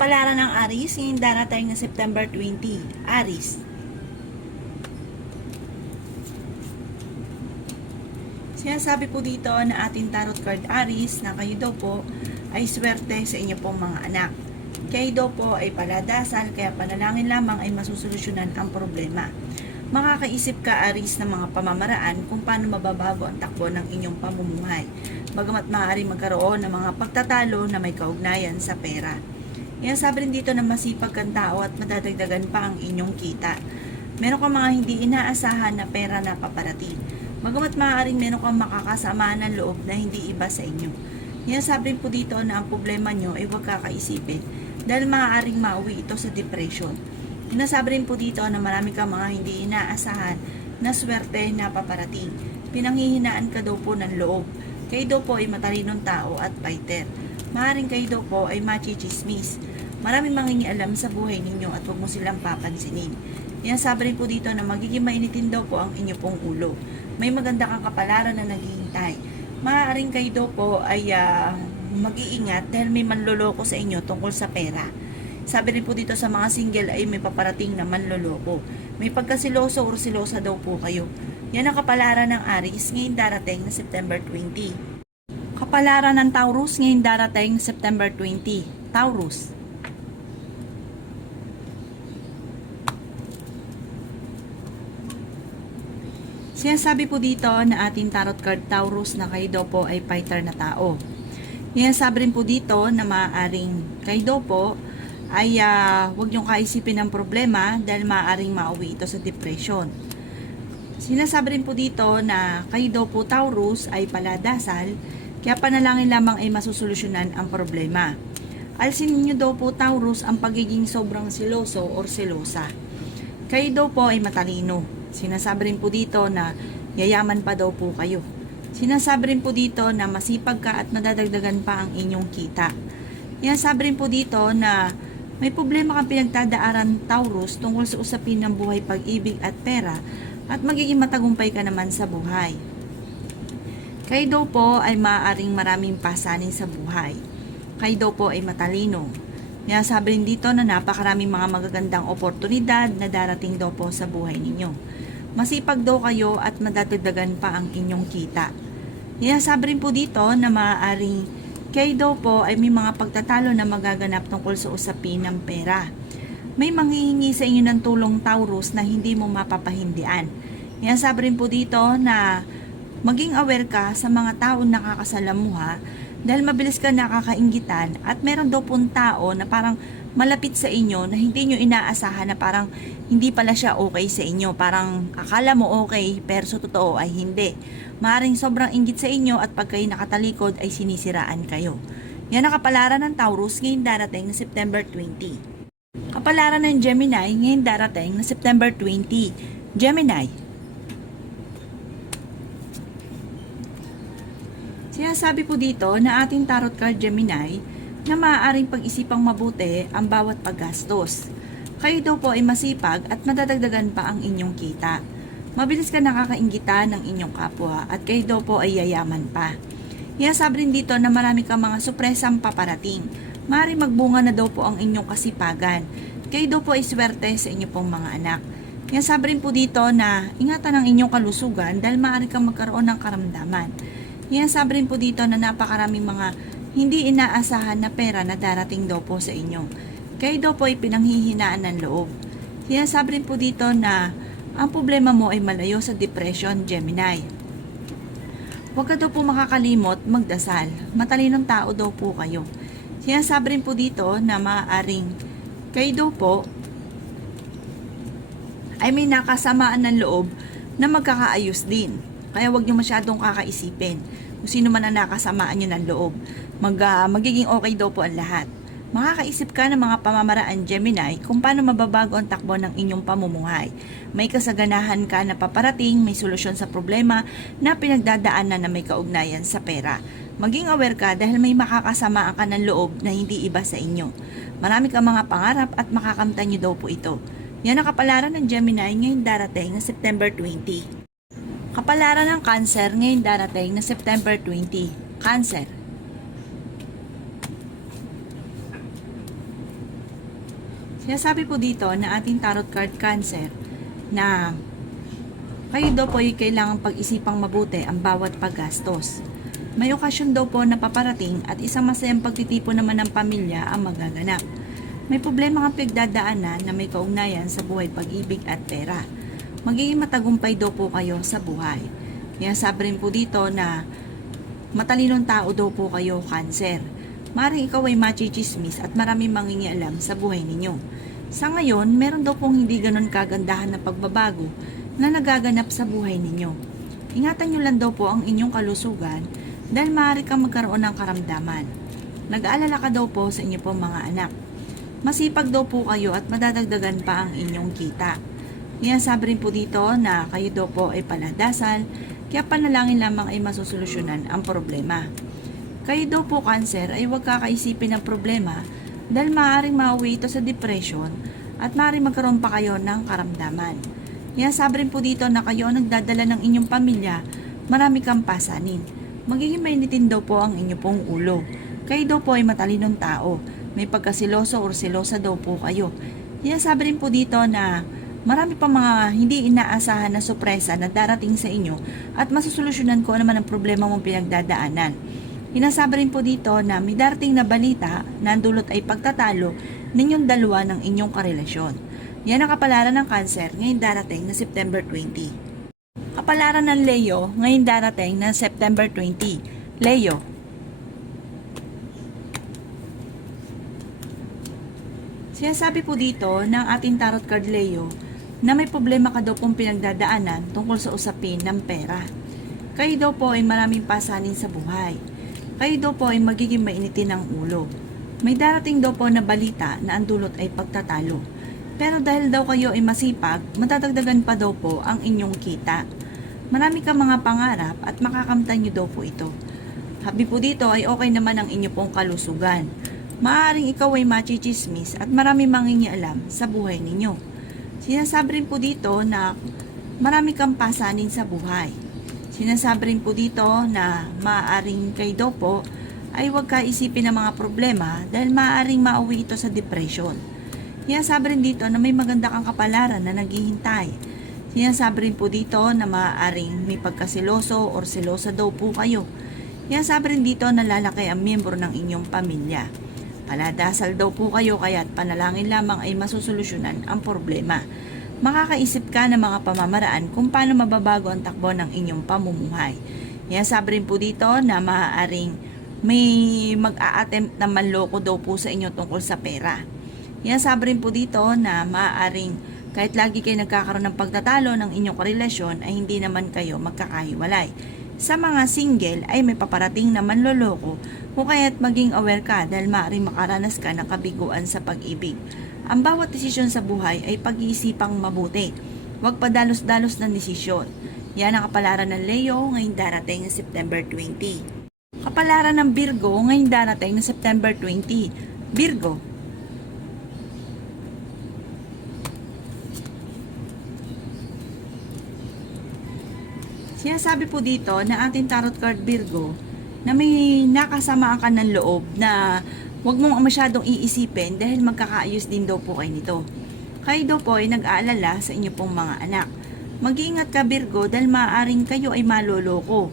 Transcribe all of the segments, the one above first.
Kapalaran ng Aries, ngayong darating na September 20. Aries. Sinasabi po dito na ating tarot card Aries na kayo daw po ay swerte sa inyo pong mga anak. Kayo daw po ay paladasal, kaya panalangin lamang ay masusolusyonan ang problema. Makakaisip ka Aries ng mga pamamaraan kung paano mababago ang takbo ng inyong pamumuhay, bagamat maaari magkaroon ng mga pagtatalo na may kaugnayan sa pera. Yan, sabi rin dito na masipag kang tao at madadagdagan pa ang inyong kita. Meron kang mga hindi inaasahan na pera na paparating. Bagamat maaaring meron kang makakasama ng loob na hindi iba sa inyo. Yan, sabi rin po dito na ang problema nyo ay huwag kakaisipin dahil maaaring mauwi ito sa depression. Sinasabi rin po dito na marami kang mga hindi inaasahan na swerte na paparating. Pinanghihinaan ka daw po ng loob. Kayo daw po ay matalinong tao at fighter. Maaaring kayo daw po ay machichismis. Maraming mangingialam sa buhay ninyo at huwag mo silang papansinin. Yan, sabi rin po dito na magiging mainitin daw po ang inyo pong ulo. May maganda kang kapalaran na naghihintay. Maaaring kayo daw po ay mag-iingat dahil may manloloko sa inyo tungkol sa pera. Sabi rin po dito sa mga single ay may paparating na manloloko. May pagkasiloso o silosa daw po kayo. Yan ang kapalaran ng Aries ngayong darating na September 20. Kapalaran ng Taurus ngayong darating September 20. Taurus. Sinasabi po dito na ating tarot card Taurus na kayo daw po ay fighter na tao. Sinasabi rin po dito na maaaring kayo daw po ay huwag niyong kaisipin ng problema dahil maaaring mauwi ito sa depression. Sinasabi rin po dito na kayo daw po Taurus ay paladasal, kaya panalangin lamang ay masusolusyonan ang problema. Alisin niyo daw po Taurus ang pagiging sobrang siloso or selosa. Kayo daw po ay matalino. Sinasabi rin po dito na yayaman pa daw po kayo. Sinasabi rin po dito na masipag ka at madadagdagan pa ang inyong kita. Sinasabi rin po dito na may problema kang pinagdadaanan Taurus tungkol sa usapin ng buhay, pag-ibig at pera, at magiging matagumpay ka naman sa buhay. Kayo daw po ay maaaring maraming pasanin sa buhay. Kayo daw po ay matalino. Sabi rin dito na napakaraming mga magagandang oportunidad na darating daw po sa buhay ninyo. Masipag daw kayo at madadagdagan pa ang inyong kita. Sabi rin po dito na maaaring kayo daw po ay may mga pagtatalo na magaganap tungkol sa usapin ng pera. May manghihingi sa inyo ng tulong Taurus na hindi mo mapapahindian. Sabi rin po dito na maging aware ka sa mga taong nakakasalamuha dahil mabilis ka nakakainggitan at meron daw pong tao na parang malapit sa inyo na hindi nyo inaasahan na parang hindi pala siya okay sa inyo. Parang akala mo okay pero sa totoo ay hindi. Maaring sobrang inggit sa inyo at pag kayo nakatalikod ay sinisiraan kayo. Yan ang kapalaran ng Taurus ngayong darating na September 20. Kapalaran ng Gemini ngayong darating na September 20. Gemini. Sinasabi po dito na ating tarot card Gemini na maaaring pag-isipang mabuti ang bawat paggastos. Kayo daw po ay masipag at madadagdagan pa ang inyong kita. Mabilis ka nakakainggitan ng inyong kapwa at kayo daw po ay yayaman pa. Sabi rin dito na marami kang mga supresang paparating. Maaaring magbunga na daw po ang inyong kasipagan. Kayo daw po ay swerte sa inyong pong mga anak. Sabi rin po dito na ingatan ang inyong kalusugan dahil maaari kang magkaroon ng karamdaman. Sabi rin po dito na napakaraming mga hindi inaasahan na pera na darating daw po sa inyo. Kayo daw po ay pinanghihinaan ng loob. Sabi rin po dito na ang problema mo ay malayo sa depression, Gemini. Huwag ka daw po makakalimot magdasal. Matalinong tao daw po kayo. Sabi rin po dito na maaaring kayo daw po ay may nakasamaan ng loob na magkakaayos din. Kaya huwag nyo masyadong kakaisipin kung sino man ang nakasamaan nyo ng loob. Magiging okay daw po ang lahat. Makakaisip ka ng mga pamamaraan Gemini kung paano mababago ang takbo ng inyong pamumuhay. May kasaganahan ka na paparating, may solusyon sa problema na pinagdadaanan na may kaugnayan sa pera. Maging aware ka dahil may makakasamaan ka ng loob na hindi iba sa inyo. Marami kang mga pangarap at makakamtan nyo daw po ito. Yan ang kapalaran ng Gemini ngayong darating na September 20. Kapalaran ng Cancer ngayong darating na September 20. Cancer. Sabi po dito na ating tarot card Cancer na kayo daw po ay kailangang pag-isipang mabuti ang bawat paggastos. May okasyon daw po na paparating at isang masayang pagtitipon naman ng pamilya ang magaganap. May problema kang pagdadaanan na may kaugnayan sa buhay, pag-ibig at pera. Magiging matagumpay daw po kayo sa buhay. Sabi rin po dito na matalinong tao daw po kayo, Cancer. Maring ikaw ay machichismis at maraming mangingialam sa buhay ninyo. Sa ngayon, meron daw pong hindi ganon kagandahan na pagbabago na nagaganap sa buhay ninyo. Ingatan nyo lang daw po ang inyong kalusugan dahil maaari kang magkaroon ng karamdaman. Nag-aalala ka daw po sa inyo pong mga anak. Masipag daw po kayo at madadagdagan pa ang inyong kita. Sabi rin po dito na kayo daw po ay paladasal, kaya panalangin lamang ay masusolusyonan ang problema. Kayo daw po, Cancer, ay huwag kakaisipin ng problema dahil maaaring mauwi ito sa depression at maaaring magkaroon pa kayo ng karamdaman. Sabi rin po dito na kayo ang nagdadala ng inyong pamilya, marami kang pasanin. Magiging mainitin daw po ang inyong pong ulo. Kayo daw po ay matalinong tao, may pagkasiloso o silosa daw po kayo. Sabi rin po dito na marami pa mga hindi inaasahan na sorpresa na darating sa inyo at masusolusyonan ko naman ang problema mong pinagdadaanan. Hinasabi rin po dito na may darating na balita na ang dulot ay pagtatalo ninyong dalawa ng inyong karelasyon. Yan ang kapalaran ng Cancer ngayon darating na September 20. Kapalaran ng Leo ngayon darating na September 20. Leo. Sabi po dito ng ating tarot card Leo na may problema ka daw pong pinagdadaanan tungkol sa usapin ng pera. Kayo daw po ay maraming pasanin sa buhay. Kayo daw po ay magiging mainitin ng ulo. May darating daw po na balita na ang dulot ay pagtatalo. Pero dahil daw kayo ay masipag, matadagdagan pa daw po ang inyong kita. Marami ka mga pangarap at makakamtan nyo daw po ito. Habi po dito ay okay naman ang inyo pong kalusugan. Maaaring ikaw ay machichismis at marami mangingialam sa buhay ninyo. Sinasabi rin po dito na marami kang pasanin sa buhay. Sinasabi rin po dito na maaaring kayo daw po ay huwag ka isipin ng mga problema dahil maaaring mauwi ito sa depression. Sinasabi rin dito na may maganda kang kapalaran na naghihintay. Sinasabi rin po dito na maaaring may pagkasiloso or silosa daw po kayo. Sinasabi rin dito na lalaki ang miyembro ng inyong pamilya. Paladasal daw po kayo kaya't panalangin lamang ay masusolusyonan ang problema. Makakaisip ka ng mga pamamaraan kung paano mababago ang takbo ng inyong pamumuhay. Sabi rin po dito na maaaring may mag-a-attempt na manloko daw po sa inyo tungkol sa pera. Sabi rin po dito na maaaring kahit lagi kayo nagkakaroon ng pagtatalo ng inyong karelasyon ay hindi naman kayo magkakahiwalay. Sa mga single ay may paparating na manloloko o kaya't maging aware ka dahil maaaring makaranas ka ng kabiguan sa pag-ibig. Ang bawat desisyon sa buhay ay pag-iisipang mabuti. Huwag padalos-dalos ng desisyon. Yan ang kapalaran ng Leo ngayong darating na September 20. Kapalaran ng Virgo ngayong darating na September 20. Virgo. Sinasabi po dito na ating tarot card Virgo na may nakasamaan ka ng loob na huwag mong masyadong iisipin dahil magkakaayos din daw po kayo nito. Kayo daw po ay nag-aalala sa inyo pong mga anak. Mag-iingat ka Virgo dahil maaaring kayo ay maloloko.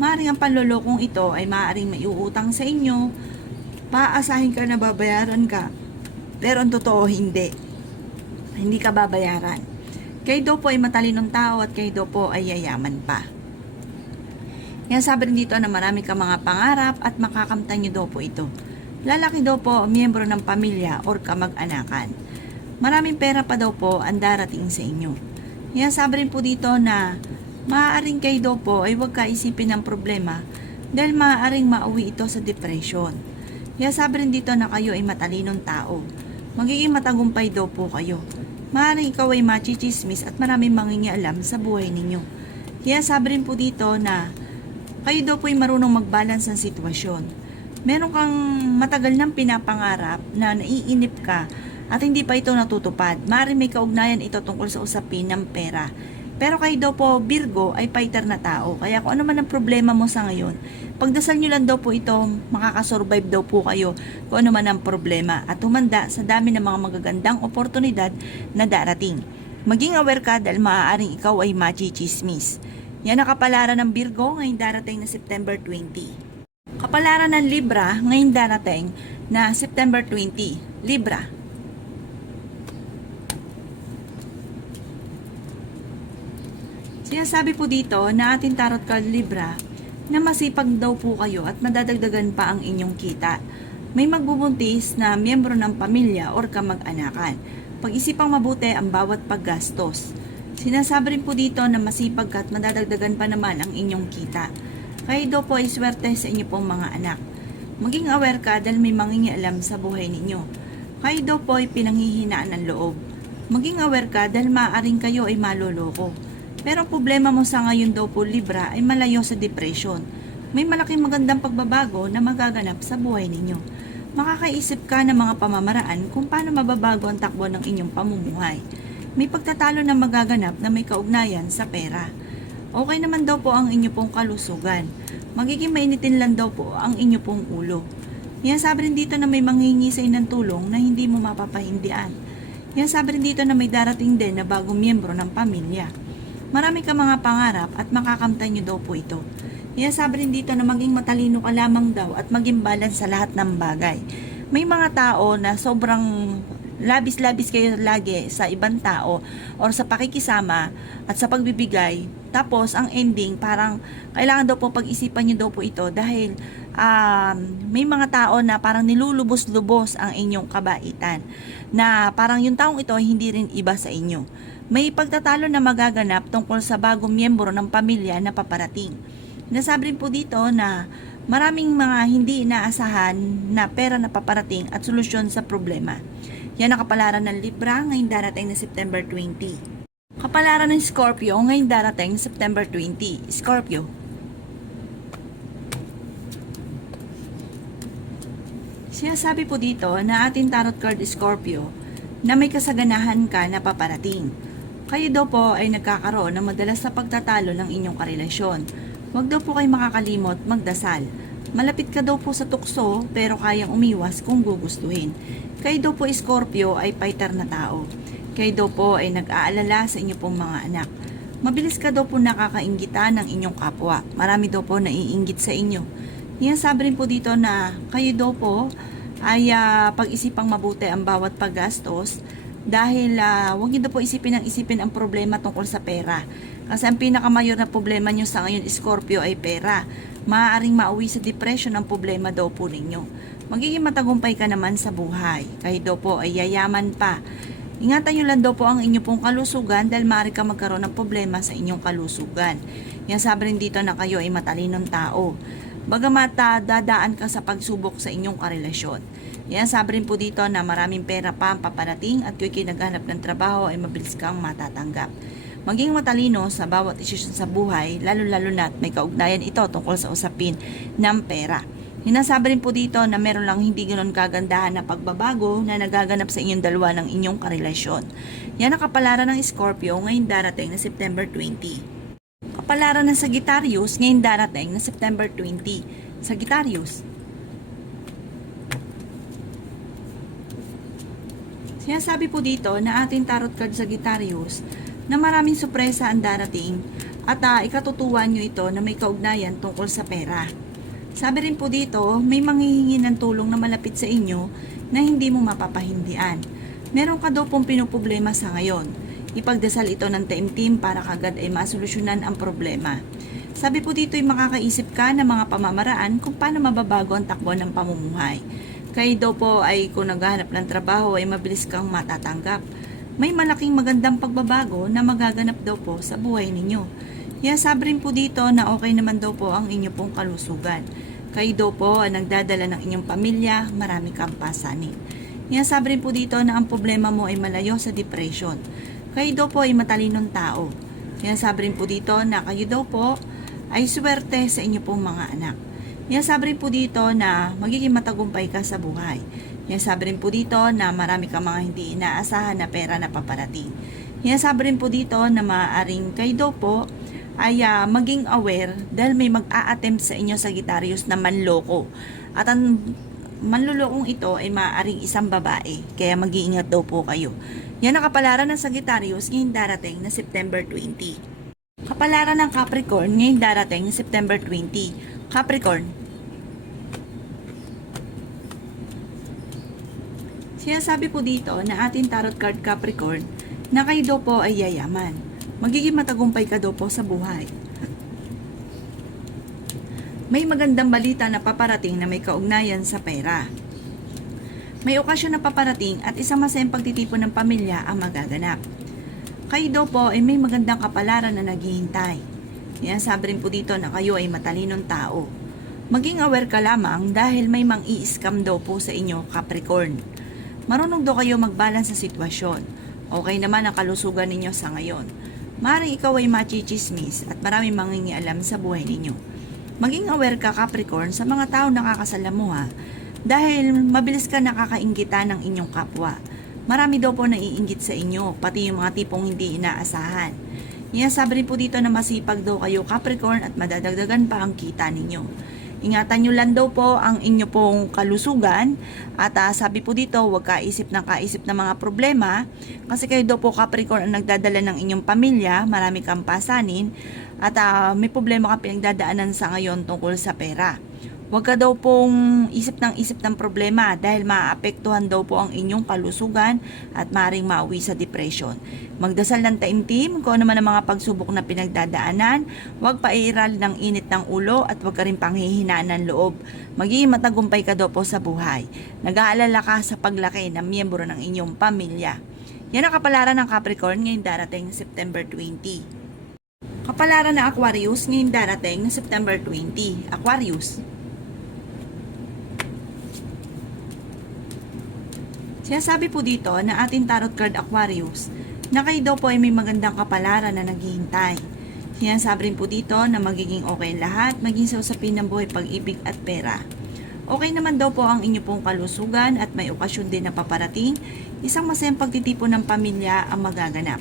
Maaaring ang panlolokong ito ay maaaring maiuutang sa inyo. Paasahin ka na babayaran ka. Pero ang totoo hindi. Hindi ka babayaran. Kayo daw po ay matalinong tao at kayo daw po ay yayaman pa. Sabi rin dito na marami ka mga pangarap at makakamtan nyo daw po ito. Lalaki daw po miyembro ng pamilya or kamag-anakan. Maraming pera pa daw po ang darating sa inyo. Sabi rin po dito na maaaring kayo daw po ay huwag kaisipin ng problema dahil maaaring mauwi ito sa depression. Sabi rin dito na kayo ay matalinong tao. Magiging matagumpay daw po kayo. Maaaring ikaw ay machichismis at maraming mangingialam sa buhay ninyo. Sabi rin po dito na kayo daw po ay marunong mag-balance ng sitwasyon. Meron kang matagal nang pinapangarap na naiinip ka at hindi pa ito natutupad. Maaaring may kaugnayan ito tungkol sa usapin ng pera. Pero kayo daw po, Virgo, ay fighter na tao. Kaya kung ano man ang problema mo sa ngayon, pagdasal nyo lang daw po ito, makakasurvive daw po kayo kung ano man ang problema at humanda sa dami ng mga magagandang oportunidad na darating. Maging aware ka dahil maaaring ikaw ay machichismis. Yan ang kapalaran ng Virgo ngayong darating na September 20. Kapalaran ng Libra ngayong darating na September 20. Libra. Sinasabi po dito na ating tarot card Libra na masipag daw po kayo at madadagdagan pa ang inyong kita. May magbubuntis na miyembro ng pamilya or kamag-anakan. Pag-isipang mabuti ang bawat paggastos. Sinasabi rin po dito na masipag ka at madadagdagan pa naman ang inyong kita. Kayo daw po ay swerte sa inyo pong mga anak. Maging aware ka dahil may mangingialam sa buhay ninyo. Kayo daw po ay pinanghihinaan ng loob. Maging aware ka dahil maaaring kayo ay maloloko. Pero ang problema mo sa ngayon daw po Libra ay malayo sa depression. May malaking magandang pagbabago na magaganap sa buhay ninyo. Makakaisip ka ng mga pamamaraan kung paano mababago ang takbo ng inyong pamumuhay. May pagtatalo na magaganap na may kaugnayan sa pera. Okay naman daw po ang inyo pong kalusugan. Magiging mainitin lang daw po ang inyo pong ulo. Yan sabi rin dito na may manghihingi sa ng tulong na hindi mo mapapahindian. Yan sabi rin dito na may darating din na bagong miyembro ng pamilya. Marami ka mga pangarap at makakamtan nyo daw po ito. Sabi rin dito na maging matalino ka lamang daw at maging balance sa lahat ng bagay. May mga tao na sobrang labis-labis kayo lagi sa ibang tao or sa pakikisama at sa pagbibigay. Tapos ang ending parang kailangan daw po pag-isipan nyo daw po ito dahil may mga tao na parang nilulubos-lubos ang inyong kabaitan. Na parang yung taong ito hindi rin iba sa inyo. May pagtatalo na magaganap tungkol sa bagong miyembro ng pamilya na paparating. Nasabi rin po dito na maraming mga hindi inaasahan na pera na paparating at solusyon sa problema. Yan ang kapalaran ng Libra ngayong darating na September 20. Kapalaran ng Scorpio ngayong darating September 20. Scorpio. Sinasabi po dito na ating tarot card Scorpio na may kasaganahan ka na paparating. Kayo daw po ay nagkakaroon ng madalas sa pagtatalo ng inyong karelasyon. Huwag daw po kayo makakalimot magdasal. Malapit ka daw po sa tukso pero kayang umiwas kung gugustuhin. Kayo daw po Scorpio ay fighter na tao. Kayo daw po ay nag-aalala sa inyo pong mga anak. Mabilis ka daw po nakakainggitan ng inyong kapwa. Marami daw po naiinggit sa inyo. Yan sabi rin po dito na kayo daw po ay pag-isipang mabuti ang bawat paggastos dahil huwag niyo daw po isipin ang problema tungkol sa pera. Kasi ang pinakamayor na problema niyo sa ngayon Scorpio ay pera. Maaaring mauwi sa depression ang problema daw po ninyo. Magiging matagumpay ka naman sa buhay. Kayo daw po ay yayaman pa. Ingatan nyo lang daw po ang inyo pong kalusugan dahil maaari ka magkaroon ng problema sa inyong kalusugan. Yan sabi rin dito na kayo ay matalinong tao. Bagamat dadaan ka sa pagsubok sa inyong karelasyon. Yan sabi rin po dito na maraming pera pa ang paparating at kung kinaghanap ng trabaho ay mabilis kang matatanggap. Maging matalino sa bawat isyu sa buhay, lalo-lalo na at may kaugnayan ito tungkol sa usapin ng pera. Hinasabi rin po dito na meron lang hindi ganoon kagandahan na pagbabago na nagaganap sa inyong dalawa ng inyong karelasyon. Yan ang kapalaran ng Scorpio ngayong darating na September 20. Kapalaran ng Sagittarius ngayong darating na September 20. Sagittarius. Sinasabi po dito na ating tarot card Sagittarius na maraming sorpresa ang darating at ikatutuwa nyo ito na may kaugnayan tungkol sa pera. Sabi rin po dito, may manghihingi ng tulong na malapit sa inyo na hindi mo mapapahindian. Meron ka daw pong pinoproblema sa ngayon. Ipagdasal ito ng taimtim para kagad ay masolusyonan ang problema. Sabi po dito ay makakaisip ka ng mga pamamaraan kung paano mababago ang takbo ng pamumuhay. Kayo daw po ay kung naghahanap ng trabaho ay mabilis kang matatanggap. May malaking magandang pagbabago na magaganap daw po sa buhay ninyo. Sabi rin po dito na okay naman daw po ang inyo pong kalusugan. Kayo daw po ang nagdadala ng inyong pamilya, marami kang pasanin. Sabi rin po dito na ang problema mo ay malayo sa depression. Kayo daw po ay matalinong tao. Sabi rin po dito na kayo daw po ay swerte sa inyo pong mga anak. Sabi rin po dito na magiging matagumpay ka sa buhay. Sabi rin po dito na marami kang mga hindi inaasahan na pera na paparating. Sinasabi rin po dito na maaaring kayo daw po ay maging aware dahil may mag-a-attempt sa inyo Sagittarius na manloko. At ang manlulokong ito ay maaaring isang babae, kaya mag-iingat daw po kayo. Yan ang kapalaran ng Sagittarius ngayong darating na September 20. Kapalaran ng Capricorn ngayong darating na September 20. Capricorn, sinasabi po dito na ating tarot card Capricorn na kayo daw po ay yayaman. Magiging matagumpay ka daw po sa buhay. May magandang balita na paparating na may kaugnayan sa pera. May okasyon na paparating at isang masayang pagtitipon ng pamilya ang magaganap. Kayo daw po ay may magandang kapalaran na naghihintay. Sabi rin po dito na kayo ay matalinong tao. Maging aware ka lamang dahil may mang-i-scam daw po sa inyo, Capricorn. Marunong daw kayo mag-balance sa sitwasyon. Okay naman ang kalusugan ninyo sa ngayon. Maaaring ikaw ay machichismis at maraming mangingialam sa buhay ninyo. Maging aware ka, Capricorn, sa mga tao nakakasalamuha dahil mabilis ka nakakainggita ng inyong kapwa. Marami daw po naiinggit sa inyo, pati yung mga tipong hindi inaasahan. Sabi rin po dito na masipag daw kayo, Capricorn, at madadagdagan pa ang kita ninyo. Ingatan nyo lang daw po ang inyo pong kalusugan at sabi po dito, huwag kaisip ng mga problema kasi kayo daw po, Capricorn, ang nagdadala ng inyong pamilya, marami kang pasanin at may problema ka pinagdadaanan sa ngayon tungkol sa pera. Huwag ka daw pong isip ng problema dahil maapektuhan daw po ang inyong kalusugan at maaaring mauwi sa depression. Magdasal ng taimtim kung ano man ang mga pagsubok na pinagdadaanan. Huwag pairal ng init ng ulo at huwag ka rin panghihinaan ng loob. Magiging matagumpay ka daw po sa buhay. Nag-aalala ka sa paglaki ng miyembro ng inyong pamilya. Yan ang kapalaran ng Capricorn ngayong darating September 20. Kapalaran ng Aquarius ngayong darating September 20. Aquarius, sinasabi po dito na ating tarot card Aquarius na kayo daw po ay may magandang kapalaran na naghihintay. Sinasabi rin po dito na magiging okay lahat, maging sa usapin ng buhay, pag-ibig at pera. Okay naman daw po ang inyo pong kalusugan at may okasyon din na paparating. Isang masayang pagtitipon ng pamilya ang magaganap.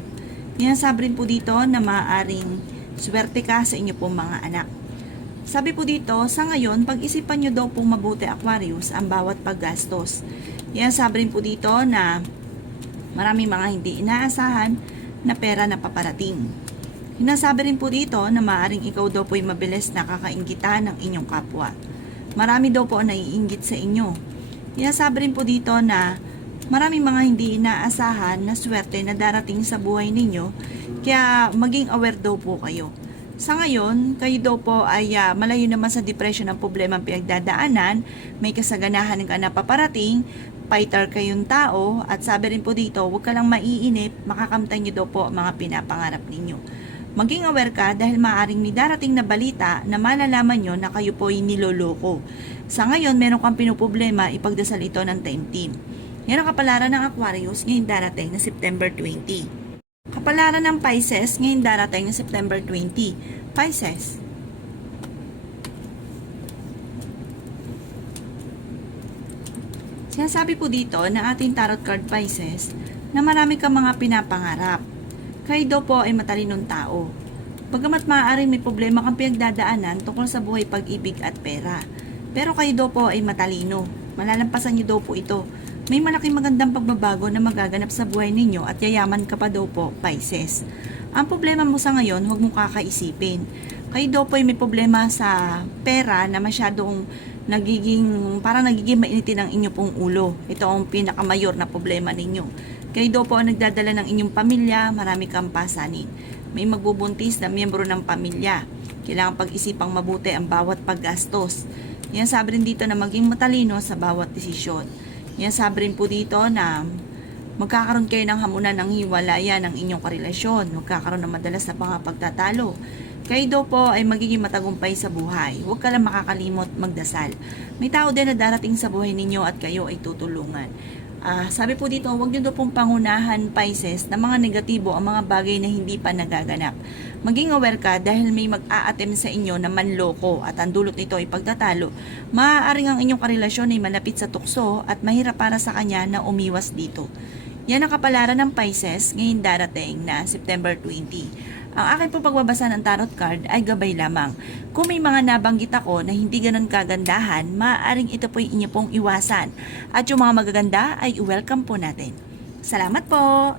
Sinasabi rin po dito na maaaring swerte ka sa inyo pong mga anak. Sabi po dito, sa ngayon, pag-isipan nyo daw pong mabuti, Aquarius, ang bawat paggastos. Sabi rin po dito na maraming mga hindi inaasahan na pera na paparating. Sinasabi rin po dito na maaaring ikaw daw po ay mabilis nakakainggitan ng inyong kapwa. Marami daw po ang naiinggit sa inyo. Sinasabi rin po dito na maraming mga hindi inaasahan na swerte na darating sa buhay ninyo, kaya maging aware daw po kayo. Sa ngayon, kayo daw po ay malayo naman sa depression ng problema ang pinagdadaanan, may kasaganahan ka na paparating, fighter kayong tao, at sabi rin po dito, huwag ka lang maiinip, makakamtan nyo daw po ang mga pinapangarap ninyo. Maging aware ka dahil maaaring may darating na balita na malalaman nyo na kayo po ay niloloko. Sa ngayon, meron kang pinuproblema, ipagdasal ito ng taimtim. Yan ang kapalaran ng Aquarius ngayong darating na September 20. Kapalaran ng Pisces ngayong darating na September 20. Pisces, sinasabi po dito na ating tarot card Pisces na marami kang mga pinapangarap. Kayo daw po ay matalinong tao. Bagamat maaaring may problema kang pinagdadaanan tungkol sa buhay, pag-ibig at pera. Pero kayo daw po ay matalino. Malalampasan niyo daw po ito. May malaking magandang pagbabago na magaganap sa buhay ninyo at yayaman ka pa daw po, Pisces. Ang problema mo sa ngayon, huwag mong kakaisipin. Kayo daw po ay may problema sa pera na masyadong parang nagiging mainitin ang inyo pong ulo. Ito ang pinakamayor na problema ninyo. Kayo daw po ang nagdadala ng inyong pamilya, marami kang pasanin. May magbubuntis na miyembro ng pamilya. Kailangan pag-isipang mabuti ang bawat paggastos. Sabi rin dito na maging matalino sa bawat desisyon. Sabi rin po dito na magkakaroon kayo ng hamunan ng hiwalayan ng inyong karelasyon. Magkakaroon ng madalas na mga pagtatalo. Kayo daw po ay magiging matagumpay sa buhay. Huwag ka lang makakalimot magdasal. May tao din na darating sa buhay ninyo at kayo ay tutulungan. Sabi po dito, huwag nyo daw pong pangunahan, Pisces, na mga negatibo ang mga bagay na hindi pa nagaganap. Maging aware ka dahil may mag-a-attempt sa inyo na manloko at ang dulot nito ay pagtatalo. Maaaring ang inyong karelasyon ay malapit sa tukso at mahirap para sa kanya na umiwas dito. Yan ang kapalaran ng Pisces ngayon darating na September 20. Ang akin po pagbabasa ng tarot card ay gabay lamang. Kung may mga nabanggit ako na hindi ganun kagandahan, maaaring ito po inyo pong iwasan. At yung mga magaganda ay welcome po natin. Salamat po!